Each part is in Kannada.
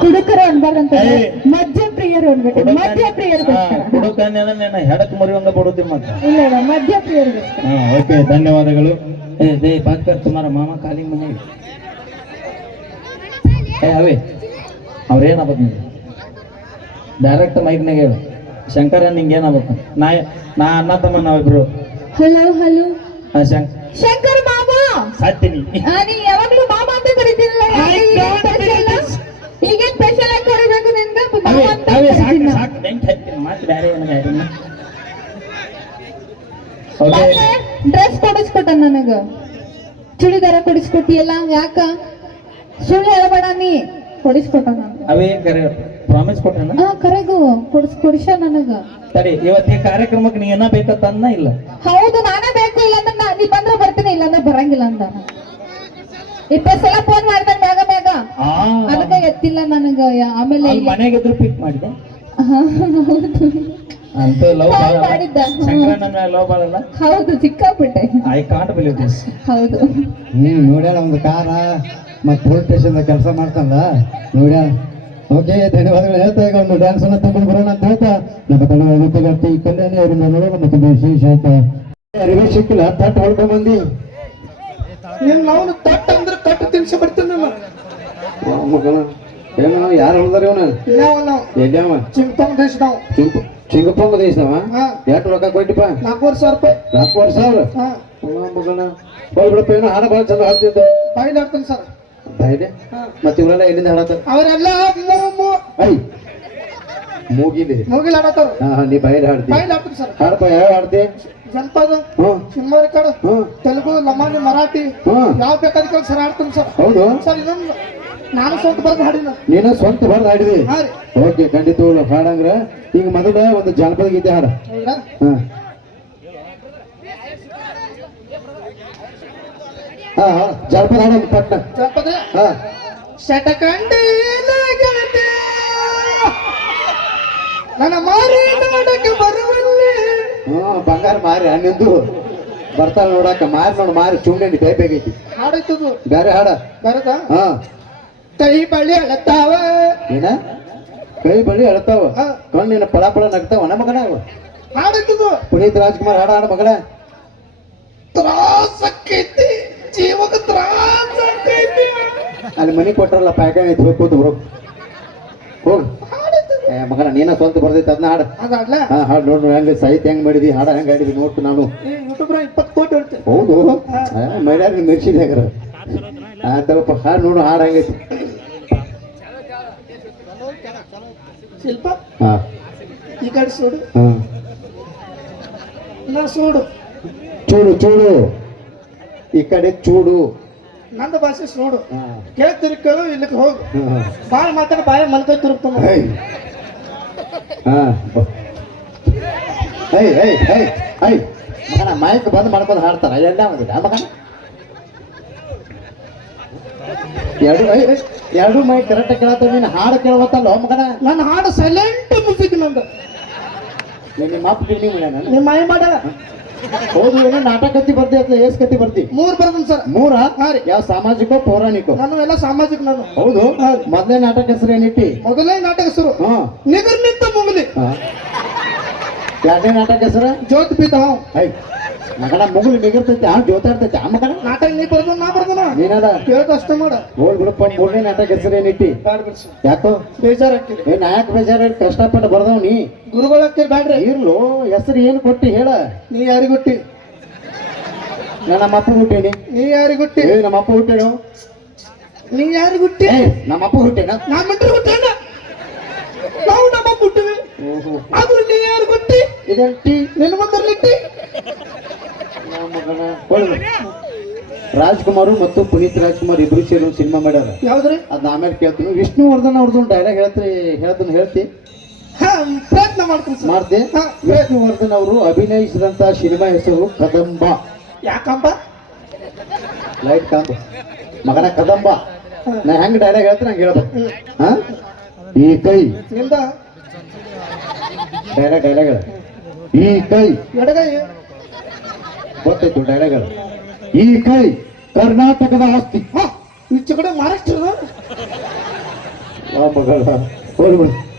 ಕುಡುಕರು ಅನ್ಬಾರ್ದಂತ. ಮಧ್ಯ ಪ್ರಿಯರು ಅನ್ಬೇಕು ಮಧ್ಯ ಪ್ರಿಯರು ಕೊಡುತ್ತಾನೆ ನಾನು ಹೆಡಕ್ ಮರಿವಂಗ ಕೊಡುತ್ತೆ ಮತ್ತೆ. ಇಲ್ಲ ಇಲ್ಲ ಮಧ್ಯ ಪ್ರಿಯರು ಹಾ ಓಕೆ ಧನ್ಯವಾದಗಳು. ಏ ದೇ ಬಾತ್ ಕುಮಾರ ಮಾಮ ಖಾಲಿ ಮನೆ. ಏ ಅವೇ ಅವ್ರೇನಾಗ್ಬೇಕು ನಿಂಗೆ? ಡೈರೆಕ್ಟ್ ಮೈಕ್ನಾಗ ಹೇಳು. ಶಂಕರ ನಿಂಗೆ ಏನಾಗ್ಬೇಕು ನಾ ನಾ ಅಣ್ಣ ತಮ್ಮ ನಾವಿಬ್ರು. Hello hello. ಶಂಕರ್ ಶಂಕ್ ಶಂಕರ್ ಮಾಮ. ಸಾತ್ತೀನಿ. ನೀ ಯಾವಾಗ್ಲೂ ಮಾಮ ಅಂತ ಕರಿತೀರಲ್ಲ ಡ್ರೆಸ್ ಕೊಡಿಸ್ಕೊಟ್ಟ ನನಗ. ಚೂಡಿದಾರ ಕೊಡಿಸ್ಕೊಟ್ಟಿಯಲ್ಲ ಯಾಕ? ಸುಳ್ಳು ಹೇಳ್ಬೇಡ ನೀ. ಕೊಡಿಸ್ಕೊಟ್ಟ ಅವೇ ಕರೆ ಪ್ರಾಮಿಸ್ ಕೊಟ್ಟೇನ ಹಾ ಕರೆಗು. ಕೊಡಿಸ್ ಕೊಡಿಸ ನನಗ. ಸರಿ ಕಾರ್ಯಕ್ರಮಕ್ಕೆ ನೀ ಏನ ಬೇಕಂತ ಅನ್ನ ಇಲ್ಲ? ಹೌದು ನಾನೇ ಬೇಕು ಇಲ್ಲ ಅಂದ್ರೆ ನಾ- ಬಂದ್ರೆ ಬರ್ತೀನಿ ಇಲ್ಲ ಅಂದ್ರೆ ಬರಂಗಿಲ್ಲ ಅಂದ ಇಪ್ಪತ್ತು ಸಲ ಫೋನ್ ಮಾಡ್ದೆ ಬೇಗ ಬೇಗ. ಆ. ಅದಕ್ಕೆ ಎತ್ತಿಲ್ಲ ನನಗ ಆಮೇಲೆ ಮನೆಗೆ ಎದುರು ಪಿಕ್ ಮಾಡಿದೆ ಅಂತ ಲವ್ ಮಾಡಿದ್ದ. ಶಂಕರಣ್ಣ ಲವ್ ಬಾಳಲ್ಲ ಹೌದು ಸಿಕ್ಕಾಬಿಟ್ಟೆ ಐ ಕಾಂಟ್ ಬಿಲೀವ್ ದಿಸ್ ಹೌದು. ಹ್ಮ್ ನೋಡ್ಯಾಳ ಒಂದು ಕಾರ ಮತ್ತೆ ಪೊಲೀಸ್ ಸ್ಟೇಷನ್ ಕೆಲಸ ಮಾಡ್ತಾನಲ್ಲ ನೋಡ್ಯಾಳ ಓಕೆ ಧನ್ಯವಾದಗಳು. ಹೇಳ್ತಾ ಈಗ ಒಂದು ಡ್ಯಾನ್ಸ್ ಅನ್ನ ತಗೊಂಡು ಬರೋಣ ಅಂತ ಹೇಳ್ತಾ ನಮ್ಮ ತಂಡ ವಿದ್ಯಾರ್ಥಿ ಕಲ್ಯಾಣಿ ಅವರಿಂದ ನೋಡೋಣ ಮತ್ತೊಂದು ವಿಶೇಷ ಅಂತ. ಅರಿವೆ ಸಿಕ್ಕಿಲ್ಲ ತಟ್ಟು ಹೊಡ್ಕೊಂಡ್ ಬಂದಿ. ನಿನ್ ನಾವು ತಟ್ಟ ಅಂದ್ರೆ ತಟ್ಟು ತಿನ್ಸಿ ಬರ್ತೀನಿ ನಾನು. ಮಗನ ಏನೋ ಯಾರು ಹೇಳ್ದಾರ ಇವನ? ಚಿಂಪು ಚಿಂಗಪ್ಪಂಗ ದೇಶದವ? ಎಷ್ಟು ರೊಕ್ಕ ಕೊಟ್ಟಿಪ್ಪ? ನಾಲ್ಕೂವರೆ ಸಾವಿರ ರೂಪಾಯಿ ನಾಲ್ಕೂವರೆ ಸಾವಿರ? ಹಾ. ಅವ್ವ ಮಗನ. ಹೋಗಿ ಬಿಡಪ್ಪ ಏನೋ ಭಾಳ ಚಂದ ಬಾಯ್ಲಿ ಹಾಕ್ತೀನಿ ಸರ್. ಮತ್ತೆ ಇವರೆಲ್ಲ ಎಲ್ಲಿಂದ ಅವರೆಲ್ಲ ಐ. ಮೂಗಿಲಿ. ಮೂಗಿಲಿ ಆಡತ್ತಾರ ಹಾ ಹಾ ನೀ ಬಯಲು ಹಾಡ್ತಿ ಬಾಯ್ಲಿ ಹಾಕ್ತೀನಿ ಸರ್. ಹಾಡಪ್ಪ ಯಾವ ಹಾಡ್ತಿ? ಜನಪದ ಹ್ಞೂ. ಸಿನಿಮಾ ರೆಕಾರ್ಡ್ ಹ್ಞೂ. ತೆಲುಗು ಲಮಾನಿ ಮರಾಠಿ ಹ್ಞೂ. ಯಾವ ಬೇಕಾದ ಕೆಲಸ ಸರ್ ಆಡ್ತೀನಿ ಸರ್. ಹೌದು. ಸರ್ ಇನ್ನೊಂದು ನಾನು ಸ್ವಂತ ಬರ್ದು ಹಾಡಿನ ನೀನು ಸ್ವಂತ ಬರ್ದು ಹಾಡಿದಿ? ಹಾ ರೀ. ಓಕೆ ಖಂಡಿತ ಹಾಡಂಗ್ರ ಈಗ ಮೊದಲ ಒಂದು ಜಾನಪದ ಗೀತೆ ಹಾಡ. ಹೌದಾ? ಹಾ. ಹಾ ಹಾ ಜಾನಪದ ಹಾಡ ಒಂದು ಪಟ್ನ. ಜನಪದ? ಹಾ. ಶಟಕಂಡೇನ ನನ್ನ ಮಾರಿ ನೋಡಕ್ಕೆ ಬರುವಲ್ಲಿ. ಹ್ಞೂ ಬಂಗಾರ ಮಾರಿ ಅನ್ನಿಂದು ಬರ್ತಾರ ನೋಡಕ್ಕ ಮಾರಿ ನೋಡು ಮಾರಿ ಚುಂಡಿ ಕೈ ಬೇಕೈತಿ ಹಾಡೈತದು. ಬೇರೆ ಹಾಡ. ಬರದ? ಹ. ಕೈ ಬಳ್ಳಿ ಅಳತಾವ. ಏನ? ಕೈ ಬಳಿ ಅಳತಾವ. ಕಣ್ಣಿನ ಪಳ ಪಳ ನಗ್ತಾವ ನಮ್ಮ ಮಗನ. ಹಾಡೈತದು. ಪುನೀತ್ ರಾಜ್ಕುಮಾರ್ ಹಾಡ ಹಾಡ ಮಗನ? ತ್ರಾಸಕ್ಕೈತಿ. ಜೀವಕ್ಕೆ ತ್ರಾಸಕ್ಕೈತಿ ಅಲ್ಲಿ ಮನಿ ಕೊಟ್ರಲ್ಲ ಪ್ಯಾಕಂಗ್ ಐತಿ ಹೋಗಿ ಕೂತು ಹೋಗಿ. ಮಗನ ನೀನ ಸ್ವಂತ ಬರ್ದೈತೆ ಅದನ್ನ ಹಾಡು. ಹಾ ಹಾಡು ನೋಡು ಹೆಂಗ ಸಾಹಿತ್ಯ ಹೆಂಗ್ ಮಾಡಿದಿ? ಹಾಡ ಹೆಂಗ್ ಹಾಡಿದಿ ನೋಟ್ ನಾನು. ಈ ಯೂಟ್ಯೂಬ್ರ ಇಪ್ಪತ್ತು ಕೋಟಿ ಹೇಳ್ತೀನಿ ಹೌದು. ಮೈದಾನ ಮಿರ್ಸಿದ ಹೆಂಗ್ರ ಹಾಡು ನೋಡು ಹಾಡು ಹೆಂಗೈತಿ. ಶಿಲ್ಪ ಹಾ. ಈ ಕಡೆ ಸೂಡು. ಹಾ. ನಾ ಸೂಡು. ಚೂಡು ಚೂಡು. ಈ ಕಡೆ ಚೂಡು. ನಂದ ಭಾಷೆ ಸೋಡು. ಕೇಳ್ತಿರ್ಕೋ ಕೇಳ್ತಿರಿ ಕೇಳು ಇಲ್ಲಿಗೆ ಹೋಗು. ಭಾಳ ಮಾತಾಡ ಬಾಯ ಮಲ್ಕೈ ತಿರುಗ್ತಾನ ಐ ಹೈ ಹೈ ಹೈ ಮಗನ ಮೈಕ್ ಬಂದ್ ಮಾಡ್ಕೊಂಡು ಹಾಡ್ತಾರ ಎಲ್ಲ ಮಗನ? ಎರಡು ಐ ಐ, ಎರಡು ಮೈಕ್ ಕರೆಕ್ಟ್ ಕೇಳತ್ತ. ನೀನು ಹಾಡು ಕೇಳವತ್ತಲ್ಲ ಮಗನ? ನನ್ನ ಹಾಡು ಸೈಲೆಂಟ್ ಮ್ಯೂಸಿಕ್ ನಂದು. ನಿಮ್ಮ ಅಪ್ಪ ನಿಮ್ಮ ಮೈ ಮಾಡ ಹೌದು ಏನ ನಾಟಕ ಕತ್ತಿ ಬರ್ತಿ ಅಥವಾ ಏಸ್ ಕತ್ತಿ ಬರ್ತಿ ಮೂರ್ ಬರ್ದನ್ ಸರ್. ಮೂರ. ಯಾವ ಸಾಮಾಜಿಕ ಪೌರಾಣಿಕ? ನಾನು ಎಲ್ಲ ಸಾಮಾಜಿಕ ನಾನು. ಹೌದು. ಮೊದಲೇ ನಾಟಕ ಹೆಸರು ಏನಿಟ್ಟಿ? ಮೊದಲನೇ ನಾಟಕ ಹೆಸರು. ನಿಗರ್ ನಿಂತ ಮುಗಲಿ. ಎರಡನೇ ನಾಟಕ ಹೆಸರು? ಜ್ಯೋತಿ ಪಿತ ಐ. ಮಗನ ಮುಗುಲು ನಿಗಿರ್ತೈತಿ ಆ ಜೋತಾಡ್ತೈತಿ ಆ ಮಗನ? ನಾಟಕ ನೀ ಬರ್ದ ನೀನದ? ಕೇಳ್ದ ಅಷ್ಟೇ ಮಾಡ. ಹೋಲ್ ಬಿಡಪ್ಪ ಮೂರನೇ ನಾಟಕ ಹೆಸರು ಏನಿಟ್ಟಿ ಯಾಕೋ? ಬೇಜಾರ್ ಹಾಕಿರಿ ಏ ನಾಯಕ ಬೇಜಾರ ಕಷ್ಟಪಟ್ಟು ಬರ್ದವ್ ನೀ. ಗುರುಗಳು ಹಾಕಿರಿ ಬ್ಯಾಡ್ರಿ. ಇರ್ಲು ಹೆಸರು ಏನು ಕೊಟ್ಟಿ ಹೇಳ. ನೀ ಯಾರಿಗುಟ್ಟಿ ನಾ ನಮ್ಮ ಅಪ್ಪ ಹುಟ್ಟೇನಿ. ನೀ ಯಾರಿಗುಟ್ಟಿ ಏ ನಮ್ಮ ಅಪ್ಪ ಹುಟ್ಟೇನು ನೀ ಯಾರಿಗುಟ್ಟಿ ಏ ನಮ್ಮ ಅಪ್ಪ ಹುಟ್ಟೇನ? ನಾ ಮಿಟ್ರಿ ಹುಟ್ಟೇನ? ನಾವು ನಮ್ಮ ಹುಟ್ಟಿವಿ. ಆದ್ರೂ ನೀ ಯಾರು ಗುಟ್ಟಿ ಇದಂಟಿ? ನಿನ್ನ ಮುಂದರ್ಲಿಟ್ಟಿ? ರಾಜ್ಕುಮಾರ್ ಮತ್ತು ಪುನೀತ್ ರಾಜ್ಕುಮಾರ್ ಇಬ್ರು ಸೇರಿ ಒಂದು ಸಿನಿಮಾ ಮಾಡ್ಯಾರ. ಯಾವ್ದ್ರಿ? ಅದನ್ನ ಆಮೇಲೆ ಕೇಳ್ತೀನಿ. ವಿಷ್ಣುವರ್ಧನ್ ಅವ್ರದ್ದು ಒಂದು ಡೈಲಾಗ್ ಹೇಳ್ತಿ ಹೇಳ್ತೀನಿ ಹೇಳ್ತಿ. ಹಾ ಪ್ರಯತ್ನ ಮಾಡ್ತೀನಿ ಸರ್. ಮಾಡ್ತಿ? ಹಾ. ವಿಷ್ಣುವರ್ಧನ್ ಅವರು ಅಭಿನಯಿಸಿದಂತ ಸಿನಿಮಾ ಹೆಸರು ಕದಂಬ. ಯಾಕಪ್ಪ? ಲೈಟ್ ಕಾಂಬ ಮಗನ ಕದಂಬ. ನಾ ಹೆಂಗ್ ಡೈಲಾಗ್ ಹೇಳ್ತೀನಿ ಹಂಗೆ ಹೇಳ್ಬೇಕು. ಹಾ? ಈ ಕೈ. ನಿಂದ ಡೈಲಾಗ್ ಡೈಲಾಗ್ ಈ ಕೈ. ಎಡಗೈ. ಗೊತ್ತಾಯ್ತು ಡೈಲಾಗ್ ಹೇಳ ಈ ಕೈ ಕರ್ನಾಟಕದ ಆಸ್ತಿ. ಈಚೆ ಕಡೆ ಮಹಾರಾಷ್ಟ್ರದ?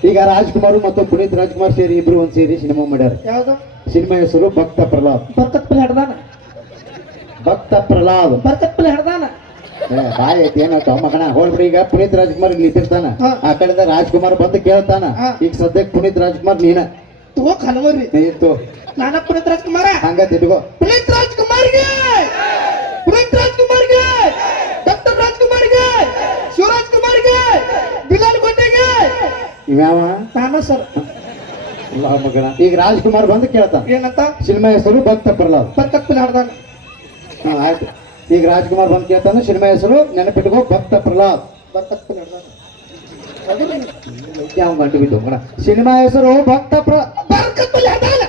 ಈಗ ರಾಜ್ಕುಮಾರ್ ಮತ್ತು ಪುನೀತ್ ರಾಜ್ಕುಮಾರ್ ಸೇರಿ ಇಬ್ರು ಒಂದ್ ಸೇರಿ ಸಿನಿಮಾ ಮಾಡ್ಯಾರ. ಯಾವ್ದು? ಸಿನಿಮಾ ಹೆಸರು ಭಕ್ತ ಪ್ರಹ್ಲಾದ್. ಭಕ್ತ ಹಡ್ದಾನ ಭಕ್ತ ಪ್ರಹ್ಲಾದ್. ಭಕ್ತ ಹಡ್ದಾನ ಬಾಯ್ ಐತಿ ಮಗಣ ಹೋಗ್ಬಿಡಿ ಈಗ ಪುನೀತ್ ರಾಜ್ಕುಮಾರ್ ಇಲ್ಲಿ ನಿಂತಿರ್ತಾನ. ಆ ಕಡೆಯಿಂದ ರಾಜ್ಕುಮಾರ್ ಬಂದು ಕೇಳ್ತಾನ. ಈಗ ಸದ್ಯಕ್ಕೆ ಪುನೀತ್ ರಾಜ್ಕುಮಾರ್ ನೀನ. ತಗೋ ಹನುಮರಿ ಇತ್ತು ನಾನ ಪುನೀತ್ ರಾಜ್ಕುಮಾರ. ಹಂಗ ತಿಟ್ಕೋ. ಪುನೀತ್ ರಾಜ್ಕುಮಾರ್ಗೆ. ಪುನೀತ್ ರಾಜ್ಕುಮಾರ್ಗೆ. ಡಾಕ್ಟರ್ ರಾಜ್ಕುಮಾರ್ಗೆ. ಶಿವರಾಜ್ ಕುಮಾರ್ಗೆ. ಬಿಲಾಲ್ ಗೊಂಡೆಗೆ. ಇವ್ಯಾವ? ನಾನು ಸರ್. ಅಲ್ಲ ಮಗನ. ಈಗ ರಾಜ್ಕುಮಾರ್ ಬಂದು ಕೇಳ್ತಾನ. ಏನಂತ? ಸಿನಿಮಾ ಹೆಸರು ಭಕ್ತ ಪ್ರಹ್ಲಾದ್. ಭಕ್ತ ಹಡ್ದಾನ ಹಾ ಆಯ್ತು. ಈಗ ರಾಜ್ಕುಮಾರ್ ಬಂದು ಕೇಳ್ತಾನೆ ಸಿನಿಮಾ ಹೆಸರು ನೆನಪಿಟ್ಕೋ ಭಕ್ತ ಪ್ರಹ್ಲಾದ್. ಭಕ್ತ ಪ್ರಹ್ಲಾದ್ ಯಾವ ಗಂಟು ಬಿದ್ದು ಸಿನಿಮಾ ಹೆಸರು ಭಕ್ತ ಪ್ರ ಪಲ್ಲೆ ಹಡ್ದಾನ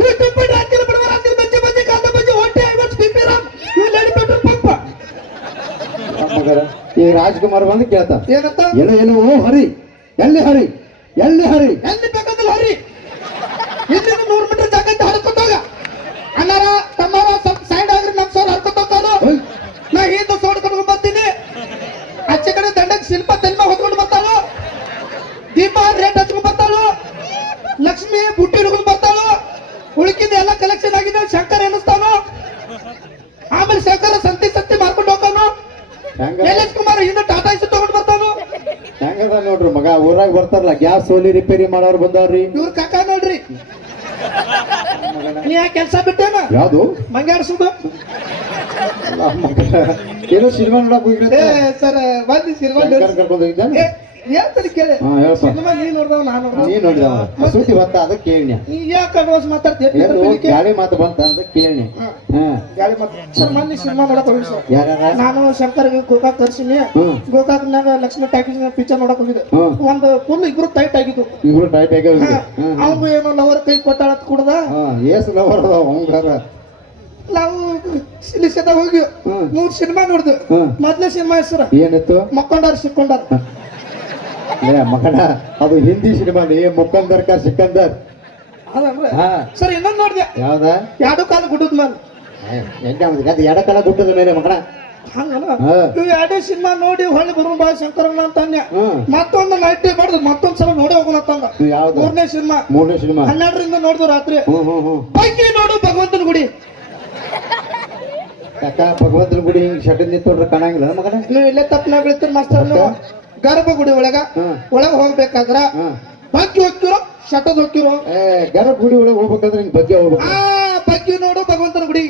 ಇವು ಟಿಪ್ಪಣಿ ರಾತ್ರಿ ಬಡವ ರಾತ್ರಿ ಬಜ್ಜಿ ಬಜ್ಜಿ ಕಾಂದ ಬಜ್ಜಿ ಹೊಟ್ಟೆ ಐವತ್ತು ಬಿಪಿ ರಾಮ್. ಇವು ಲೇಡಿ ಪೆಟ್ರೋಲ್ ಪಂಪ್. ಈ ರಾಜ್ಕುಮಾರ್ ಬಂದು ಕೇಳ್ತಾನ. ಏನಂತ? ಏನೋ? ಏನೋ ಹರಿ. ಎಲ್ಲಿ ಹರಿ? ಎಲ್ಲಿ ಹರಿ? ಎಲ್ಲಿ ಬೇಕಾದಲ್ಲಿ ಹರಿ. ಇಲ್ಲಿಂದ ನೂರು ಮೀಟರ್ ಜಾಗ ಐತೆ ಹರ್ಕೊಂಡ್ ಹೋಗ. ಅಣ್ಣಾರ ತಮ್ಮಾರ ಸ್ವಲ್ಪ ಸೈಡ್ ಆಗ್ರಿ ನಮ್ ಸರ್ ಹರ್ಕೊಂಡ್ ಹೋಗ್ತಾರ ನಾ ಹಿಂದೆ ಸೋಡ್ ಕಟ್ಕೊಂಡ್ ಬರ್ತೀನಿ. ಆಚೆ ಕಡೆ ದಂಡಕ್ಕೆ ಶಿಲ್ಪ ತೆಲ್ಮ ಹೊತ್ಕೊಂಡು ಬರ್ತಾಳು. ದೀಪ ರೇಟ್ ಬರ್ತಾಳು ಲಕ್ಷ್ಮಿ ಬುಟ್ಟಿ ಹಿಡ್ಕೊಂಡ್ ಬರ್ತಾಳು ಉಳಿಕಿದ ಎಲ್ಲ ಕಲೆಕ್ಷನ್ ಆಗಿದೆ. ಶಂಕರ್ ಎನಿಸ್ತಾನು? ಆಮೇಲೆ ಶಂಕರ್ ಸಂತಿ ಸಂತಿ ಮಾರ್ಕೊಂಡು ಹೋಗ್ತಾನು? ಎಸ್ ಕುಮಾರ್ ಹಿಂದೆ ಟಾಟಾ ಇಸ್ ತಗೊಂಡ್ ಬರ್ತಾನು? ಹೆಂಗದ ನೋಡ್ರಿ ಮಗ ಊರಾಗ ಬರ್ತಾರಲ್ಲ ಗ್ಯಾಸ್ ಓಲಿ ರಿಪೇರಿ ಮಾಡೋರು ಬಂದಾರ್ರಿ. ಇವ್ರ ಕಾಕ ನೋಡ್ರಿ. ನೀ ಯಾಕೆ ಕೆಲಸ ಬಿಟ್ಟೇನ? ಯಾವ್ದು? ಅಲ್ಲ ಮಗನ. ಏನೋ ಸಿನಿಮಾ ನೋಡಕ್ ಹೋಗಿರತ್ತೆ ಸರ್ ಬಂದಿ ಸಿನಿಮಾ ಕರ್ಕೊಂಡು ಹೋಗಿದ್ದಾನೆ? ಹೇಳ್ತಾನೆ ಕೇಳಿ. ಹಾ, ಹೇಳಪ್ಪ. ಸಿನಿಮಾ ನೀ ನೋಡ್ದವ ನಾ ನೋಡ್ದವ. ನೀ ನೋಡಿದ ಸುದ್ದಿ ಬಂತ ಅದಕ್ಕೆ ಕೇಳಿನಿ ನೀ ಯಾಕೆ ಅಡ್ವಾನ್ಸ್ ಮಾತಾಡ್ತೀಯ? ಏನು ಗಾಳಿ ಮಾತು ಬಂತ ಅದಕ್ಕೆ ಕೇಳಿನಿ. ಹಾ. ಹಾ. ಗಾಳಿ ಮಾತು. ಸರ್ ಮೊನ್ನೆ ಸಿನಿಮಾ ನೋಡಕ್ ಹೋಗಿ ಸರ್. ಯಾರ್ಯಾರ? ನಾನು ಶಂಕರ್ ಗೋಕಾಕ್ ಕರ್ಸಿನಿ ಹ್ಮ್. ಗೋಕಾಕ್ನಾಗ ಲಕ್ಷ್ಮಿ ಟಾಕೀಸ್ ಪಿಕ್ಚರ್ ನೋಡಕ್ ಹೋಗಿದ್ದೆ. ಹ್ಮ್. ಒಂದು ಫುಲ್ ಇಬ್ರು ಟೈಟ್ ಆಗಿತ್ತು ಇಬ್ರು ಟೈಟ್ ಆಗಿ ಏನೋ ಲವರ್ ಕೈ ಕೊಟ್ಟಾಳ ಕುಡ್ದ. ಹಾ ಏಸ್ ಲವರ್ ಅದಾವ ಅವಂಗಾರ ನಾವು ಸಿಲಿಸದ ಹೋಗಿ ಹ್ಮ್. ಮೂರ್ ಸಿನಿಮಾ ನೋಡ್ದು. ಹ್ಮ್. ಮೊದ್ಲೇ ಸಿನಿಮಾ ಹೆಸರು. ಏನಿತ್ತು? ಮಕ್ಕೊಂಡಾರ ಸಿಕ್ಕೊಂಡಾರ. ಏ ಮಗನ ಅದು ಹಿಂದಿ ಸಿನಿಮಾ ನೀ ಮುಕ್ಕಂದರ್ ಕಾ ಸಿಕ್ಕಂದರ್ ಹಾ. ಸರ್ ಇನ್ನೊಂದು ನೋಡಿದೆ. ಯಾವ್ದ? ಎರಡು ಕಾಲ ಗುಡ್ಡದ ಮೇಲೆ. ಎಲ್ಲಿ ಅವ್ನ್ದು ಅದು ಎಡಕಲ ಗುಟ್ಟದ ಮೇಲೆ ಮಗನ. ಹಂಗಲ್ಲ. ಇವ್ ಎರಡೇ ಸಿನಿಮಾ ನೋಡಿ ಹೊಳ್ಳಿ ಬರೋಣ ಬಾ ಶಂಕರಣ್ಣ ಅಂತ ಮತ್ತೊಂದು ನೈಟ್ ಮಾಡ್ದು ಮತ್ತೊಂದು ಸಲ ನೋಡಿ ಹೋಗೋಣ ಅಂತಂದ ಯಾವ್ದು? ಮೂರನೇ ಸಿನಿಮಾ. ಮೂರನೇ ಸಿನಿಮಾ. ಹನ್ನೆರಡರಿಂದ ನೋಡಿದ್ರು ರಾತ್ರಿ. ಬಗ್ಗೆ ನೋಡು ಭಗವಂತನ ಗುಡಿ. ಯಾಕ? ಭಗವಂತನ ಗುಡಿ ಹಿಂಗ್ ಶಟನ್ ನಿಂತೋಡ್ರೆ ಕಾಣಂಗಿಲ್ಲ ಮಗನ? ನೀವು ಇಲ್ಲೇ ತಪ್ಪನ ಬೀಳ್ತೀರಿ ಮಾಸ್ಟರ್. ನೀವು ಗರ್ಭ ಗುಡಿ ಒಳಗ. ಒಳಗ ಹೋಗ್ಬೇಕಾದ್ರ ಬಗ್ಗೆ ಹೋಗ್ತಿರೋ ಶಟದ್ ಹೋಗ್ತಿರೋ ಏ ಗರ್ಭ ಗುಡಿ ಒಳಗೆ ಹೋಗ್ಬೇಕಂದ್ರೆ ನಿನ್ ಬಗ್ಗೆ ಹೋಗ್ಬೇಕು ಆ ಬಗ್ಗೆ ನೋಡು ಭಗವಂತನ ಗುಡಿ.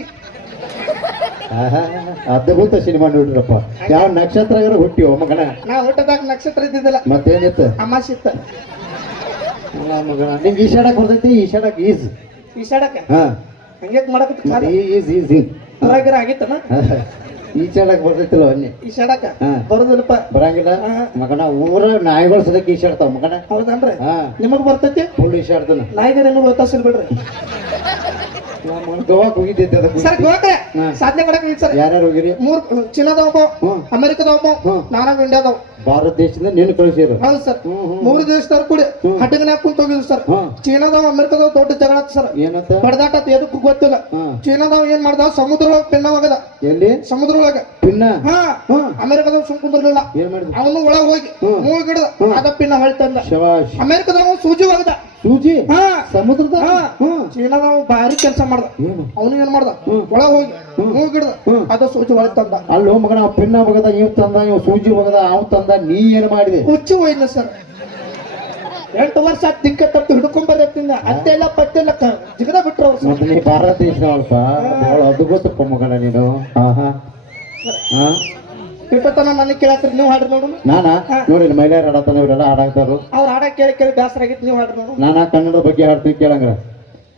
ಅದ್ಭುತ ಸಿನಿಮಾ ನೋಡ್ರಪ್ಪ ಯಾವ ನಕ್ಷತ್ರ ಹುಟ್ಟಿವ ಮಗನ? ನಾ ಹುಟ್ಟದಾಗ ನಕ್ಷತ್ರ ಇದ್ದಿದ್ದಿಲ್ಲ. ಮತ್ತೇನಿತ್ತು? ಅಮಾಸಿತ್ತ ನಿಮ್ಗೆ ಮಗನ ನಿಂಗೆ ಈಶಾಡಕ್ ಬರ್ತೈತಿ ಈಶಾಡಕ್ ಈಸ್ ಈಶಾಡಕ್ ಹಾ. ಹಂಗೆ ಮಾಡಕ್ ಈಸ್ ಈಸ್ ಈಸ್ ಹೊರಗಿರ ಆಗಿತ್ತನ ಈಶಾಡಕ್ ಬರ್ತೈತಿಲ್ಲ ಅನ್ನಿ ಈ ಹಾ. ಬರೋದಿಲ್ಲಪ್ಪ. ಬರಂಗಿಲ್ಲ. ಮಗನ ಊರ ನಾಯಿಗಳು ಸದಕ್ಕೆ ಈಶಾಡ್ತಾವ ಮಗನ. ಹೌದನ್ರಿ? ಹಾ. ನಿಮಗ್ ಬರ್ತೈತಿ? ಫುಲ್ ಈಶಾಡ್ತಾನ. ನಾಯಿಗೆ ನಿಮಗ್ ಗೊತ್ತಾಸಿಲ್ ಬಿಡ್ರಿ. ಗೋವಾಕ್ ಹೋಗಿದ್ದೈತೆ ಅದಕ್ಕೆ ಸರ್ ಗೋವಾಕ್ರೆ. ಸಾಧನೆ ಮಾಡಕ್ ಸರ್. ಯಾರ್ಯಾರು ಹೋಗಿರಿ? ಮೂರ್ ಚೀನಾದ ಒಬ್ಬ ಹ್ಮ್. ಅಮೆರಿಕದ ಒಬ್ಬ ಹ್ಮ್. ನಾನಾಗ ಇಂಡಿಯಾದವ್ ಭಾರತ ದೇಶದಿಂದ ನೀನು ಕಳಿಸಿರು ಹೌದು ಸರ್. ಮೂರು ದೇಶದವ್ರು ಕೂಡಿ ಹ್ಮ್. ಹಾಕೊಂಡು ಕುಂತ ಹೋಗಿದ್ರು ಸರ್. ಚೀನಾದವ ಚೀನಾದವ್ ಅಮೆರಿಕದವ್ ದೊಡ್ಡ ಜಗಳ ಸರ್. ಏನಂತ? ಬಡದಾಟ ಎದಕ್ಕೂ ಗೊತ್ತಿಲ್ಲ. ಚೀನಾದವ ಚೀನಾದವ್ ಏನ್ ಮಾಡ್ದ ಸಮುದ್ರ ಒಳಗ ಪಿನ್ನ ಹೋಗದ ಎಲ್ಲಿ? ಸಮುದ್ರ ಒಳಗ ಪಿನ್ನ? ಹಾ. ಅಮೆರಿಕದವ ಅಮೆರಿಕದವ್ ಸುಮ್ ಕುಂದಿರ್ಲಿಲ್ಲ. ಏನ್ ಮಾಡಿದ್ರು? ಅವನು ಒಳಗ್ ಹೋಗಿ ಮೂರು ಗಿಡದ ಅದ ಪಿನ್ನ ಹೊಳ್ತಂದ ಅಮೆರಿಕದವ ಸೂಜಿ ಒಗದ. ಸೂಜಿ? ಹಾ. ಸಮುದ್ರದ? ಚೀನಾದ ಭಾರಿ ಕೆಲಸ ಮಾಡ್ದ. ಅವನು ಏನ್ ಮಾಡ್ದ? ಒಳಗ ಹೋಗಿ. ಹೋಗಿಡ್ದ. ಅದ ಸೂಜಿ ತಂದ. ಅಲ್ಲೋ ಮಗನ ಅವ ಪಿನ್ನ ಬಗದ ಇವ್ ತಂದ ಇವ್ ಸೂಜಿ ಬಗದ ಅವ್ ತಂದ ನೀ ಏನ್ ಮಾಡಿದೆ? ಹುಚ್ಚು ಹೋಯ್ನ ಸರ್. ಎಂಟು ವರ್ಷ ದಿಕ್ಕ ತಪ್ಪು ಹಿಡ್ಕೊಂಡ್ ಬರತ್ತಿಂದ ಅಂತೆಲ್ಲ ಪತ್ತೆಲ್ಲ ಜಿಗದ ಬಿಟ್ರು ಅವ್ರು ನೀ ಭಾರತ ದೇಶ ಅದು ಗೊತ್ತಪ್ಪ ಮಗನ ನೀನು. ಹಾ ಹಾ ಹಾ ಇಪ್ಪತ್ತನ ನನಗೆ ಕೇಳತ್ರಿ ನೀವು ಹಾಡ್ರಿ ನೋಡು. ನಾನಾ. ನೋಡಿ ಮಹಿಳೆಯರು ಆಡತಾನ ಇವರೆಲ್ಲ ಆಡಾಕ್ತಾರು ಅವ್ರ ಹಾಡ ಕೇಳಿ ಕೇಳಿ ಬೇಸರ ಆಗಿತ್ತು ನೀವು ಹಾಡ್ರಿ ನೋಡು. ನಾನಾ ಕನ್ನಡದ ಬಗ್ಗೆ ಹಾಡ್ತೀವಿ ಕೇಳಂಗ್ರ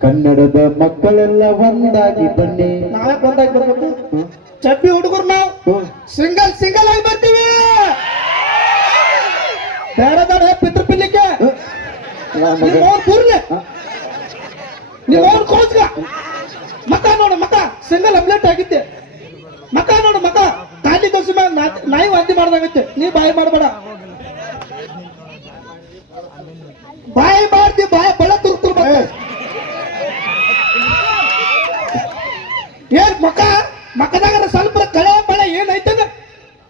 ಕನ್ನಡದ ಮಕ್ಕಳೆಲ್ಲ ಒಂದಾಗಿ ಬನ್ನಿ. ನಾವೇ ಒಂದಾಗಿ ಬರ್ಬೇಕು. ಚಪ್ಪಿ ಹುಡುಗರು ನಾವು. ಸಿಂಗಲ್ ಸಿಂಗಲ್ ಆಗಿ ಬರ್ತೀವಿ. ಬೇಡ ಬೇಡ ಪಿತೃ ಪಿಲ್ಲಿಕ್ಕೆ ಅವ್ನ ಕೂರ್ಲೆ. ಹಾ. ಕೋಚ್ಗ ಮಕ ನೋಡು ಮಕ. ಸಿಂಗಲ್ ಅಪ್ಲೇಟ್ ಆಗಿತ್ತೆ ಮಕ ನೋಡು ಮಕ. ಖಾಲಿ ದೋಸೆ ಮ್ಯಾಗ ನಾಯಿ ವಾಂತಿ ಮಾಡ್ದಾಗತ್ತೆ ನೀ ಬಾಯಿ ಮಾಡಬೇಡ. ಬಾಯಿ ಮಾಡ್ತಿ ಬಾಯಿ ಬಳ ತುರ್ ತುರ್ ಏನ್ ಮಕ? ಮಕದಾಗ ಸ್ವಲ್ಪ ಕಳೆ ಬಳೆ ಏನೈತದ?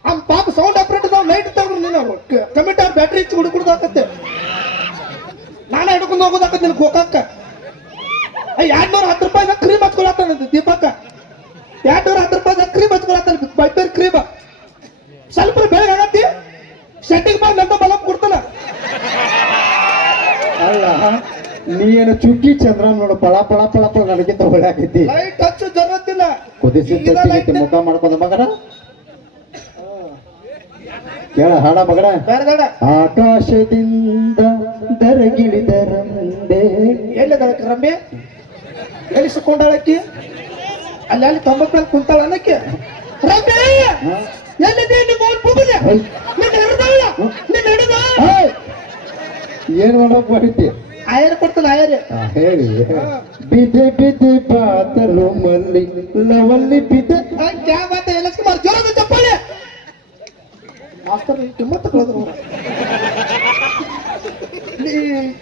ಆ ಪಾಪ ಸೌಂಡ್ ಆಪರೇಟರ್ ಲೈಟ್ ತಗೊಂಡು ನೀನು. ಕಮಿಟಿ ಬ್ಯಾಟ್ರಿ ಹಚ್ಚಿ ಹುಡುಕುದಾಕತ್ತೆ ನಾನೇ ಹಿಡ್ಕೊಂಡು ಹೋಗೋದಾಕತ್ತೆ ನಿನ್ ಗೋಕಾಕ. ಎರಡ್ನೂರ ಹತ್ತು ರೂಪಾಯಿ ಕ್ರೀಮ್ ಹಚ್ಕೊಳತ್ತಾನ ದೀಪಕ್ಕ. ಎರಡ್ನೂರ ಹತ್ತು ರೂಪಾಯಿದ ಕ್ರೀಮ್ ಹಚ್ಕೊಳತ್ತಾನ ಬೈಪೇರ್ ಕ್ರೀಮ್ ಸ್ವಲ್ಪ ಬೆಳಗ್ಗೆ ಆಗತ್ತಿ ಶೆಟ್ಟಿಗೆ ಬಂದು ಅಂತ ಬಲಪ್ ಕೊಡ್ತಾನ ಅಲ್ಲ ನೀನು ಚುಕ್ಕಿ ಚಂದ್ರ ನೋಡು ಪಳ ಪಳ ಪಳ ಪಳ ನನಗಿಂತ ಹೊಳ್ಯಾಕೈತಿ ಲೈಟ್ ಹಚ್ಚು ಜರತ್ತಿಲ್ಲ. ಕುದಿಸಿ ಮುಖ ಮಾಡ್ಕೊಂಡ ಮಗನ? ಕೇಳ ಹಾಡ ಮಗನ? ಆಕಾಶದಿಂದ ದರಗಿಳಿದ ರಂಬೆ. ಎಲ್ಲಿದ್ದಾಳೆ ರಂಬೆ? ಎಲ್ಲಿಸಿಕೊಂಡಳಕ್ಕೆ ಅಲ್ಲಿ ಅಲ್ಲಿ ತೊಂಬತ್ ಮೇಲೆ ಕುಂತಾಳ ಅನ್ನಕ್ಕೆ. ರಂಬೆ! ಎಲ್ಲಿದೆ ನಿಮ್ಮ ಅವ್ನ್ ಬುಬ್ಬುಲೆ? ನಿನ್ನ ಹಿಡ್ದಾಳ? ನಿನ್ನ ಹಿಡ್ದ? ಏನ್ ಮಾಡಕ್ ಮಾಡಿದ್ದೆ? ಆಯರ್ ಕೊಡ್ತದ ಆಯರ್. ಹೇಳಿ. ಬಿದೆ ಬಿದೆ ಪಾತರು ಮಲ್ಲಿ ಲವಲ್ಲಿ ಬಿದೆ. ಕ್ಯಾ ಬಾತ ಎಲ್ಲ ಕುಮಾರ್ ಜೋರದ ಚಪ್ಪಾಳೆ. ಮಾಸ್ತರ್ ಕಿಮ್ಮತ್ ಕಳೆದ್ರು.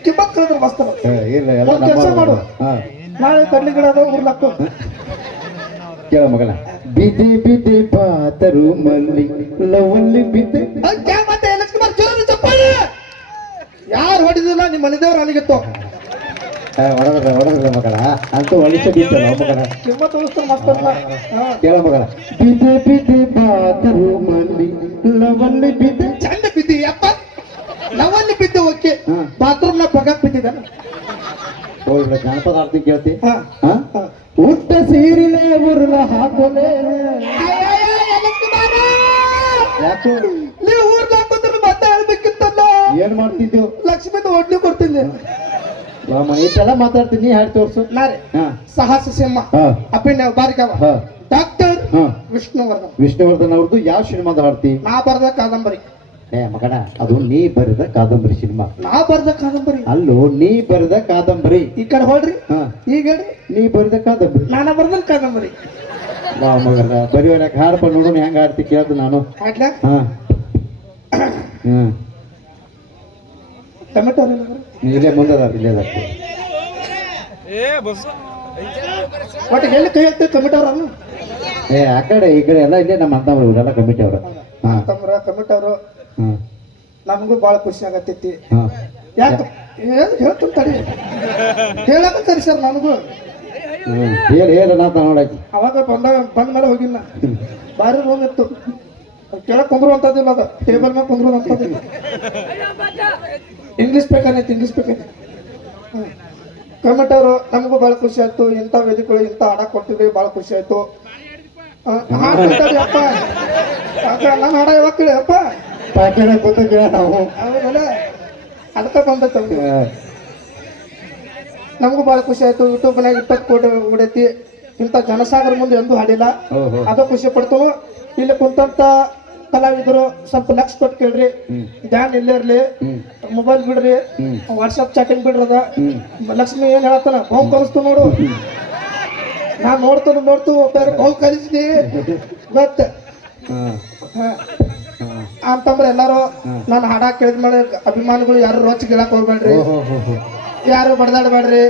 ಕಿಮ್ಮತ್ ಕಳೆದ್ರು ಮಾಸ್ತರ್. ಎಲ್ಲ ಒಂದ್ ಮಾಡು. ಹಾ. ನಾಳೆ ಕಡ್ಲಿ ಗಿಡ ಅದಾವ ಉರ್ಲಾಕು ಕೇಳ ಮಗಳ. ಬಿದೆ ಬಿದೆ ಪಾತರು ಮಲ್ಲಿ ಲವಲ್ಲಿ ಬಿದೆ. ಕ್ಯಾ ಬಾತ ಎಲ್ಲ ಕುಮಾರ್ ಜೋರದ ಚಪ್ಪಾಳೆ ಯಾರು ಹೊಡಿದಿಲ್ಲ ನಿಮ್ಮ ಮನೆದೇವ್ರು ನನಗಿತ್ತು ಹೊಡೆದ್ರೆ ಹೊಡೆದ್ರೆ ಮಗಳ ಅಂತೂ ಹೊಡಿಸಿ ಬಿದ್ದಲ್ಲ ಮಗಳ ನಿಮ್ಮ ತೋರಿಸ್ತಾರೆ ಮಾಸ್ತರ್ನ ಹಾ. ಕೇಳ ಮಗಳ ಬಿದೆ ಬಿದೆ ಬಾತರು ಮಲ್ಲಿ. ಲವಲ್ಲಿ ಬಿದೆ. ಚಂದ ಬಿದ್ದಿ ಅಪ್ಪ ನಾವಲ್ಲಿ ಬಿದ್ದು ಓಕೆ ಹಾ. ಬಾತ್ರೂಮ್ನ ಪಗ ಬಿದ್ದಿದ. ಹೋಗ್ಲ ಜಾನಪದ ಆರ್ತಿ ಕೇಳ್ತಿ. ಹಾ. ಹಾ? ಉಟ್ಟ ಸೀರಿಲೆ ಉರುಳ ಹಾಕೋಲೆ. ಯಾಕೋ? ಇಷ್ಟೆಲ್ಲ ಮಾತಾಡ್ತೀನಿ ಹಾಡಿ ತೋರ್ಸು. ನಾರಿ ಹಾ. ಸಾಹಸ ಸಿಂಹ ಹಾ. ಅಪ್ಪಿನ ಬಾರಿಕವ ಹಾ. ಡಾಕ್ಟರ್ ಹಾ. ವಿಷ್ಣುವರ್ಧನ್. ವಿಷ್ಣುವರ್ಧನ್ ಅವ್ರದ್ದು ಯಾವ ಸಿನಿಮಾದ ಹಾಡ್ತಿ? ನಾ ಬರೆದ ಕಾದಂಬರಿ. ಏ ಮಗಣ ಅದು ನೀ ಬರೆದ ಕಾದಂಬರಿ ಸಿನಿಮಾ. ನಾ ಬರೆದ ಕಾದಂಬರಿ. ಅಲ್ಲೋ ನೀ ಬರೆದ ಕಾದಂಬರಿ. ಈ ಕಡೆ ಹೊಳ್ರಿ. ಹಾ. ಈಗ ಹೇಳ್ರಿ ನೀ ಬರೆದ ಕಾದಂಬರಿ. ನಾನ ಬರ್ದ ಕಾದಂಬರಿ. ವಾ ಮಗನ ಬರೆಯೋನಕ್ಕೆ ಹಾಡಪ್ಪ ನೋಡೋಣ ಹೆಂಗ ಹಾಡ್ತಿ ಕೇಳ್ದು ನಾನು. ಹಾಡ್ಲ? ಹಾ. ಹ್ಮ್ ಟೊಮೆಟೊ ಇಲ್ಲೇ ಮುಂದದ ಇಲ್ಲೇ ಅದ ಒಟ್ಟು ಎಲ್ಲಿ ಕೈ ಹಾಕ್ತೀವಿ ಕಮಿಟಿ ಅವ್ರ ಏ ಆ ಕಡೆ ಈ ಕಡೆ ಎಲ್ಲ ಇಲ್ಲೇ ನಮ್ಮ ಅಂತವ್ರು ಇವರೆಲ್ಲ ಕಮಿಟಿ ಅವರು. ಹಾ. ತಮ್ರ ಟೊಮೆಟೊ ಅವರು. ಹಾ. ನಮಗೂ ಭಾಳ ಖುಷಿ ಆಗತ್ತೈತಿ. ಹಾ. ಯಾಕೆ? ಹೇಳ್ತೀನಿ ತಡಿ ಹೇಳಕತ್ತಾರೆ ಸರ್ ನನಗೂ. ಹೇಳಿ ನಾ ಅಂತ ನೋಡಕ್ಕೆ ಅವಾಗ ಬಂದಾಗ ಬಂದ ಮೇಲೆ ಹೋಗಿಲ್ಲ. ಭಾರಿ ರೂಮ್ ಇತ್ತು. ಕೆಳಗೆ ಅಂತದಿಲ್ಲ ಅದು. ಟೇಬಲ್ ಮೇಲೆ ಕುಂದ್ರುವಂಥದ್ದಿಲ್ಲ. ಇಂಗ್ಲೀಷ್ ಬೇಕನ್ನ ಇಂಗ್ಲೀಷ್ ಅವರು ನಮಗೂ ಭಾಳ ಖುಷಿ ಆಯ್ತು. ಇಂಥ ವೇದಿಕೆಗಳು ಇಂಥ ಹಣ ಕೊಟ್ಟಿದ್ರಿ ಭಾಳ ಖುಷಿ ಆಯ್ತು. ನನ್ನ ಹಾಡ ಯಾವಾಗ ಕೇಳಿ ಅಪ್ಪ? ಪಾಕೆಟ್ ಕೂತಿದ್ದೀರ ನಾವು? ಆಮೇಲೆ ಅದಕ್ಕೆ ಬಂದೈತೆ ಅವ್ನಿಗೆ. ಆ, ನಮಗೂ ಭಾಳ ಖುಷಿ ಆಯ್ತು. ಯೂಟ್ಯೂಬ್ನಾಗ ಇಪ್ಪತ್ತು ಕೋಟಿ ಹೊಡೈತಿ ಇಂಥ ಜನಸಾಗರ ಮುಂದೆ ಎಂದೂ ಹಾಡಿಲ್ಲ. ಅದು ಖುಷಿ ಪಡ್ತು. ಇಲ್ಲಿ ಕುಂತಂತ ಕಲಾವಿದರು ಸ್ವಲ್ಪ ಲಕ್ಷ ಕೊಟ್ಟು ಕೇಳ್ರಿ. ಧ್ಯಾನ ಇಲ್ಲೇ ಇರ್ಲಿ. ಮೊಬೈಲ್ ಬಿಡ್ರಿ. ವಾಟ್ಸಪ್ ಚಾಟಿಂಗ್ ಬಿಡ್ರದ. ಲಕ್ಷ್ಮಿ ಏನ್ ಹೇಳತ್ತಾನ? ಫೋನ್ ಕಲಿಸ್ತು ನೋಡು. ನಾ ನೋಡ್ತಾನ ನೋಡ್ತು ಬೇರೆ ಬಹು ಕಲಿಸ್ತಿ ಗೊತ್ತ. ಅಂತಂದ್ರೆ ಎಲ್ಲಾರು ನಾನು ಹಾಡ ಕೇಳಿದ್ಮೇಲೆ ಅಭಿಮಾನಿಗಳು ಯಾರು ರೋಚ್ ಗಿಳಕ್ ಹೋಗ್ಬೇಡ್ರಿ. ಯಾರು ಬಡದಾಡಬೇಡ್ರಿ.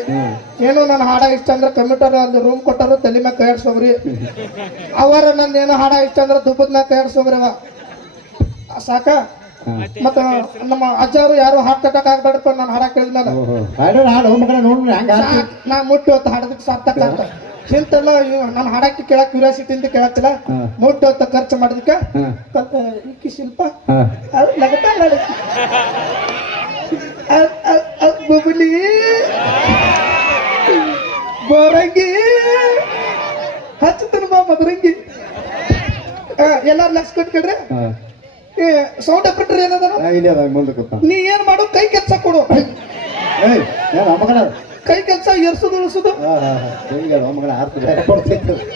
ಏನು ನನ್ನ ಹಾಡ ಇಷ್ಟ ಅಂದ್ರೆ ಕಂಪ್ಯೂಟರ್ ಅಲ್ಲಿ ರೂಮ್ ಕೊಟ್ಟರು ತಲೆ ಮ್ಯಾಗ ಕೈ ಆಡ್ಸೋಗ್ರಿ ಅವರ ನಂದು ಏನೋ ಹಾಡ ಇಷ್ಟ ಅಂದ್ರೆ ದುಬ್ಬದ ಮ್ಯಾಗ ಕೈ ಆಡ್ಸೋಗ್ರಿ ಅವ. ಸಾಕ? ಮತ್ತ ನಮ್ಮ ಅಜ್ಜಾರು ಯಾರು ಹಾರ್ಟ್ ಅಟ್ಯಾಕ್ ಆಗ್ಬೇಡಪ್ಪ ನಾನು ಹಾಡ ಕೇಳಿದ್ಮೇಲೆ ನಾನು ಹಾಡು ಮಗನ ನೋಡ್ರಿ ಹಂಗ ನಾ ಮುಟ್ಟು ಹೊತ್ತು ಹಾಡೋದಕ್ಕೆ ಸಾರ್ಥಕ ಅಂತ ಇಂತೆಲ್ಲ ನಾನು ಹಾಡಕ್ಕೆ ಕೇಳಕ್ ಕ್ಯೂರಿಯಾಸಿಟಿ ಅಂತ ಕೇಳತ್ತಿಲ್ಲ. ಮುಟ್ಟು ಅಂತ ಹೊತ್ತು ಖರ್ಚು ಮಾಡೋದಕ್ಕೆ ಇಕ್ಕಿ ಶಿಲ್ಪ ಅದ್- ಅದ್ ಬೋರಂಗಿ. ಹಚ್ಚತನ ಬಾ ಮದರಂಗಿ ಎಲ್ಲಾರು ಲಕ್ಷ ಕೊಟ್ಕೊಡ್ರಿ ಸೌಂಡ್ ಆಪರೇಟರ್ ಏನದ ಆ, ಇಲ್ಲೇ ಅದ ಮುಂದೆ ಕೂತ ನೀ ಏನ್ ಮಾಡು ಕೈ ಕೆಲ್ಸ ಕೊಡು. ಕೈ ಕೆಲ್ಸ ಎರ್ಸುದು ಇಳಿಸುದು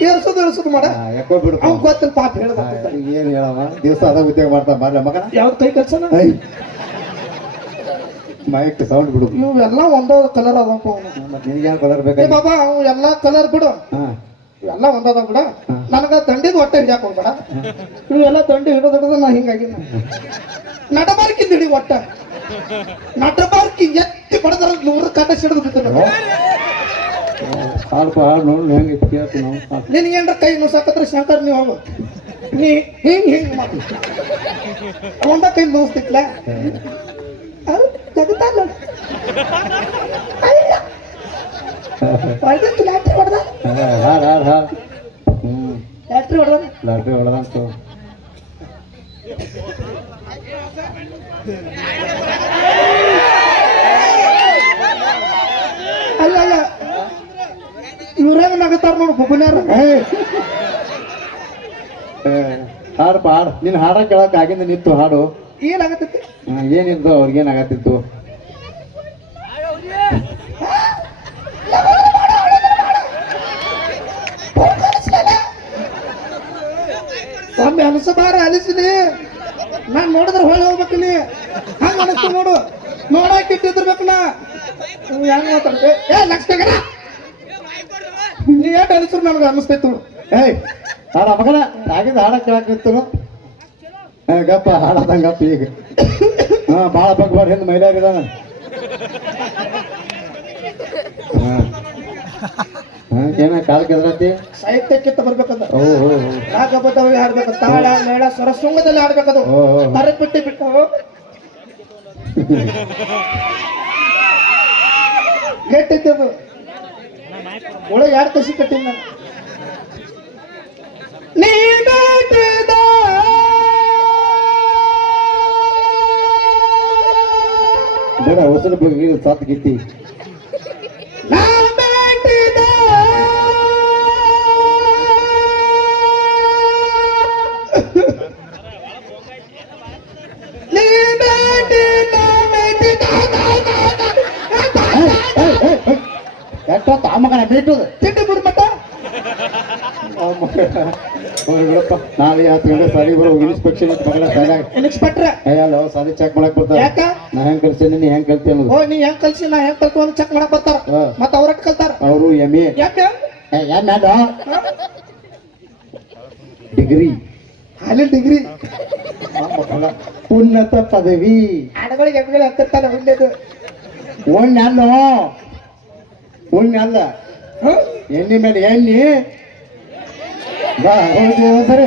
ಎರ್ಸುದು ಇಳಿಸುದು ಮಾಡ. ಬಿಡು ಗೊತ್ತಿಲ್ಲ ಪಾಪ ಹೇಳ್ದ ಏನ್ ಹೇಳವ? ದಿವಸ ಅದ ಉದ್ಯೋಗ ಮಾಡ್ತಾ ಮಾಡ್ಲ ಮಗನ? ಯಾವ್ದು ಕೈ ಕೆಲಸನ? ಮೈಕ್ ಸೌಂಡ್ ಬಿಡು. ಇವೆಲ್ಲ ಒಂದೋ ಕಲರ್ ಅವನು. ಮತ್ತೆ ನಿನಗೇನು ಕಲರ್ ಬೇಕು ಬಾಬಾ ಅವ್ ಎಲ್ಲಾ ಕಲರ್ ಬಿಡು. ಹಾ. ಇವೆಲ್ಲ ಒಂದದ ಬಿಡ ನನಗ ತಂಡಿದ ಹೊಟ್ಟೆ ಹಿಡಿಯಾಕ ಹೋಗ್ಬೇಡ. ಇವೆಲ್ಲ ತಂಡಿ ಹಿಡಿದು ಹಿಡಿದು ನಾ ಹಿಂಗಾಗಿ ನಡಬಾರ್ಕಿ ಹಿಡಿ ಒಟ್ಟ ನಡಬಾರ್ಕಿ ಎತ್ತಿ ಬಡದ್ರ ನೂರು ಕಾಟ ಸಿಡಿದು ಬಿದ್ದ ಹಾಡು ಹಾಡು ನೋಡಿ ಹೆಂಗೆ ಕೇಳ್ತು ನಾವು ನಿನಗೇನ್ರ ಕೈ ನುಸಾಕತ್ರ ಶಂಕರ್ ನೀವು ಹೋಗು. ನೀ ಹಿಂಗ್ ಹಿಂಗ್ ಮಾಡು. ಒಂದ ಕೈ ನೋಸ್ತಿತ್ಲ? ತೆಗಿತಾನ ಹೊಡೆದಿತ್ತು ಲ್ಯಾಟ್ರಿ ಹೊಡೆದ? ಹಾಡ್ ಹಾಡ್ ಹಾಡ್ ಹ್ಮ್ ಲ್ಯಾಟ್ರಿ ಹೊಡೆದ? ಹೊಡೆದಂತು ಅಲ್ಲ ಅಲ್ಲ. ಇವ್ರೇನು ನಗತಾರ ನೋಡು ಬುಗುನ್ಯಾರ ಹಾಡಪ್ಪ ಹಾಡು. ನಿನ್ನ ಹಾಡ ಕೇಳಕ್ ಆಗಿಂದ ನಿಂತು ಹಾಡು. ಏನಾಗತ್ತಿತ್ತು ಏನಿದ್ದು ಅವ್ರಿಗೇನಾಗತ್ತಿತ್ತು ಒಮ್ಮೆ ಅನಿಸಬಾರ ಅನಿಸಿದೆ ನಾನ್ ನೋಡಿದ್ರೆ ಹೊಳೆ ಹೋಗ್ಬೇಕು ನೀ ಹಂಗ ಅನಿಸ್ತು ನೋಡು. ನೋಡಕ್ ಇಟ್ಟಿದ್ರಬೇಕು ನಾ. ಹೆಂಗ್ ಮಾತಾಡ್ತೆ ಏ ಲಕ್ಷ್ಮೀಗರ ನೀ ಏಟ್ ಅನಿಸ್ರು ನನಗೆ ಅನಿಸ್ತೈತು ಏಯ್ ಹಾಡ ಮಗನ. ಆಗಿಂದ ಹಾಡ ಕೇಳಕ್ ನಿಂತು ಏ, ಗಪ್ಪ ಹಾಡದಂಗಪ್ಪ ಈಗ. ಹಾ ಭಾಳ ಬಗ್ಬಾರ ಹಿಂದೆ ಹಿಂದ್ ಹಾ ಹಾ, ಏನ ಕಾಲ್ ಕೆದ್ರತಿ? ಸಾಹಿತ್ಯಕ್ಕಿಂತ ಬರ್ಬೇಕಂತ. ರಾಗಬದ್ಧವಾಗಿ ಹಾಡ್ಬೇಕು ತಾಳ ಮೇಳ ಸ್ವರ ಶೃಂಗದಲ್ಲಿ ಹಾಡ್ಬೇಕದು ಬಿಟ್ಟು ಬಿಟ್ಟು. ಗಟ್ಟೈತಿ ಅದು ಒಳಗೆ ಯಾರು ಕಸಿ ಕಟ್ಟಿಲ್ಲ ನಾನು? ನೀ ಬೇಡ ಹೊಸಲು ಬಗ್ಗೆ ಸತ್ ಗಿತ್ತಿ. ಬಿಟ್ಟುದು ತಿಂಡಿ ಬಿಡ್ಮಟ್ಟ ನಾಳೆ ಹತ್ತು ಗಂಟೆ ಸಾಲಿ ಬರೋ ಇನ್ಸ್ಪೆಕ್ಷನ್ ಮಗಳ ಸಾಲಾಗ ಇನ್ಸ್ಪೆಕ್ಟ್ರ ಅಯ್ಯಲ್ಲ ಸಾಲಿ ಚೆಕ್ ಮಾಡಕ್ ಬರ್ತಾರೆ. ಯಾಕ? ನಾ ಹೆಂಗ್ ಕಲ್ಸೇನಿ ನೀ ಹೆಂಗ್ ಕಲ್ತಿ ಅನ್ನೋದು. ಓ ನೀ ಹೆಂಗ್ ಕಲ್ಸಿ ನಾ ಹೆಂಗ್ ಕಲ್ತು ಅಂತ ಚೆಕ್ ಮಾಡಕ್ ಬರ್ತಾರ. ಮತ್ತ ಅವ್ರಟ್ ಕಲ್ತಾರ ಅವರು ಎಂ ಎ ಡಿಗ್ರಿ ಹಾಲಿನ ಡಿಗ್ರಿ ಉನ್ನತ ಪದವಿ. ಹಾಡುಗಳಿಗೆ ಎಮ್ಮೆಗಳು ಹತ್ತಿರ್ತಾನೆ ಒಳ್ಳೇದು ಅಲ್ಲೋ. ಉಣ್ಣೆ ಅಲ್ಲ. ಎಣ್ಣೆ ಮೇಲೆ ಎಣ್ಣೆ. ಬಾ ಸರಿ